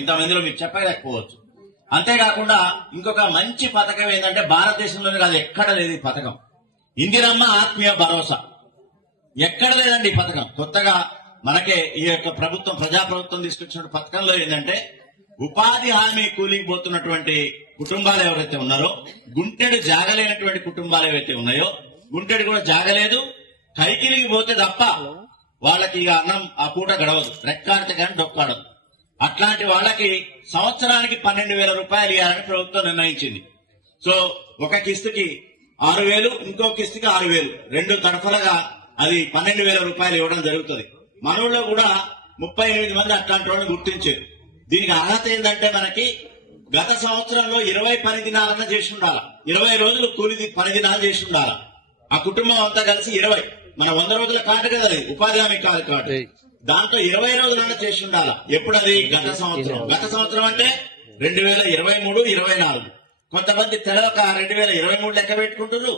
ఇంతమందిలో మీకు చెప్పలేకపోవచ్చు. అంతేకాకుండా ఇంకొక మంచి పథకం ఏంటంటే భారతదేశంలోనే కాదు ఎక్కడ లేదు ఈ పథకం, ఇందిరమ్మ ఆత్మీయ భరోసా. ఎక్కడ లేదండి ఈ పథకం. కొత్తగా మనకే ఈ యొక్క ప్రభుత్వం ప్రజాప్రభుత్వం తీసుకొచ్చిన పథకంలో ఏంటంటే ఉపాధి హామీ కూలికి పోతున్నటువంటి కుటుంబాలు ఎవరైతే ఉన్నారో, గుంటెడు జాగలేనటువంటి కుటుంబాలు ఏవైతే ఉన్నాయో, గుంటెడు కూడా జాగలేదు, కైకిలికి పోతే తప్ప వాళ్ళకి ఇక అన్నం ఆ పూట గడవదు, రెక్కాడితే కానీ డొక్కాడదు. అట్లాంటి వాళ్ళకి సంవత్సరానికి 12,000 రూపాయలు ఇవ్వాలని ప్రభుత్వం నిర్ణయించింది. సో ఒక కిస్తుకి 6,000, ఇంకో కిస్తుకి 6,000, రెండు తరఫలుగా అది 12,000 రూపాయలు ఇవ్వడం జరుగుతుంది. మనలో కూడా 38 మంది అట్లాంటి వాళ్ళని గుర్తించారు. దీనికి అర్హత ఏంటంటే మనకి గత సంవత్సరంలో 20 పని దినాలన్నా చేసి ఉండాలా, 20 రోజులు కూలి పని దినాలు చేసి ఉండాలా. ఆ కుటుంబం అంతా కలిసి 20, మన 100 రోజుల కార్డు కదా అది, ఉపాధి హామీ కార్డు, దాంతో 20 రోజులన్నా చేసి ఉండాలా. ఎప్పుడది? గత సంవత్సరం. గత సంవత్సరం అంటే 2023, 24. కొంతమంది తెలవక 2023 లెక్క పెట్టుకుంటున్నారు,